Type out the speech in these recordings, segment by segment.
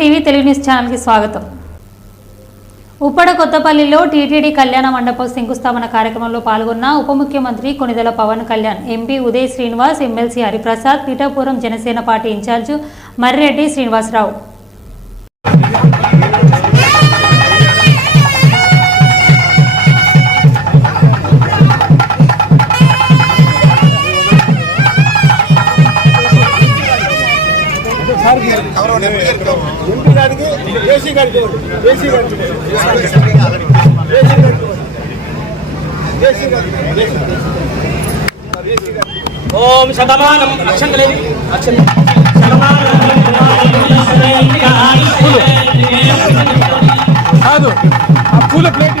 TV Telugu news ఛానల్కి స్వాగతం. Uppada కొత్తపల్లిలో TTD కళ్యాణ మండపం శంకుస్థాపన కార్యక్రమంలో పాల్గొన్న ఉప ముఖ్యమంత్రి Konidela Pawan Kalyan MP Uday Srinivas MLC Hariprasad Pithapuram Janasena party incharge Marreddy Srinivasarao. யாருக்கு எம்பி காருக்கு ஏசி காருக்கு ஏசி காருக்கு ஏசி காருக்கு ஏசி காருக்கு ஓம் சதமானம் அச்சங்களே அச்சங்களே சதமானம் சாது ಆ ಫುಲ್ ಪ್ಲೇಟ್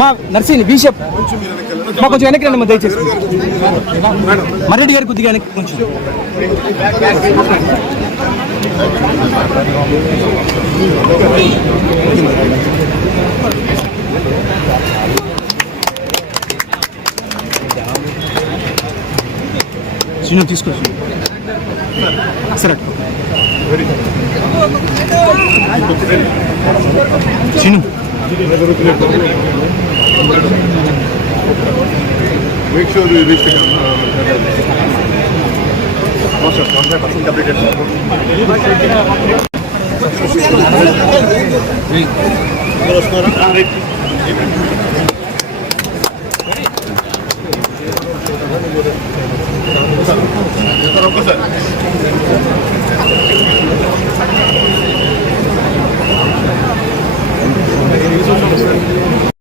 మా నర్సింగ్ బీషప్. మా కొంచెం వెనక్కి రండి మా దయచేసి. మర్రెడ్డి గారు కొద్దిగా వెనక్కి కొంచెం. శ్రీను తీసుకొచ్చు సరే. Srinu Make sure you reach the uh, Awesome, contract person completed.